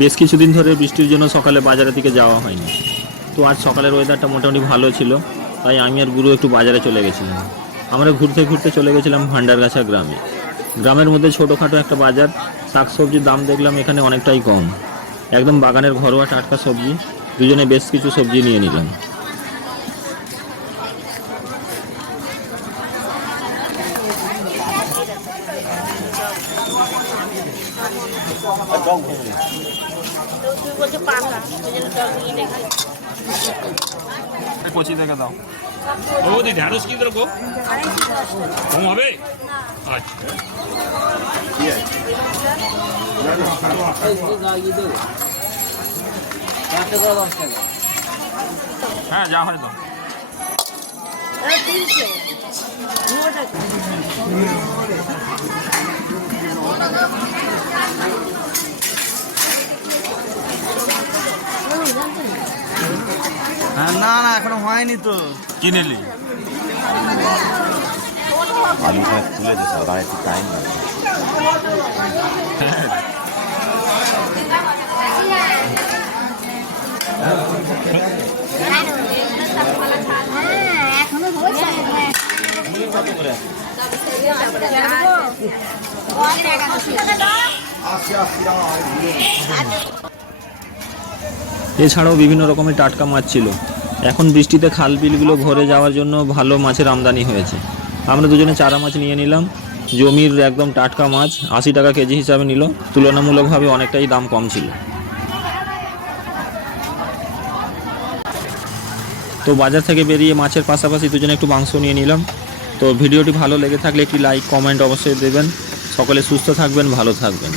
বেশ কিছুদিন ধরে বৃষ্টির জন্য সকালে বাজারের দিকে যাওয়া হয়নি। তো আজ সকালের ওয়েদারটা মোটামুটি ভালো ছিল, তাই আমি আর গুরু একটু বাজারে চলে গেছিলাম। আমরা ঘুরতে ঘুরতে চলে গেছিলাম ভান্ডারগাছা গ্রামে। গ্রামের মধ্যে ছোটোখাটো একটা বাজার। শাকসবজির দাম দেখলাম এখানে অনেকটাই কম, একদম বাগানের ঘরোয়া টাটকা সবজি। দুজনে বেশ কিছু সবজি নিয়ে নিলাম। কচি থেকে দাও। ও দি ঢ্যাঁড়স কি দেবো? কম হবে? আচ্ছা হ্যাঁ যা হয় তো। না না এখনো হয়নি তো। কি নিলি? আলুটা তুলে দিস, ওরা একটু টাইম লাগে। এছাড়াও বিভিন্ন রকমের টাটকা মাছ ছিল। এখন বৃষ্টিতে খাল বিলগুলো ভরে যাওয়ার জন্য ভালো মাছের আমদানি হয়েছে। আমরা দুজনে চারা মাছ নিয়ে নিলাম। জমির একদম টাটকা মাছ 80 টাকা কেজি হিসাবে নিল। তুলনামূলকভাবে অনেকটাই দাম কম ছিল। তো বাজার থেকে বেরিয়ে মাছের পাশাপাশি দুজনে একটু মাংস নিয়ে নিলাম। তো ভিডিওটি ভালো লেগে থাকলে একটি লাইক কমেন্ট অবশ্যই দেবেন। সকলে সুস্থ থাকবেন, ভালো থাকবেন।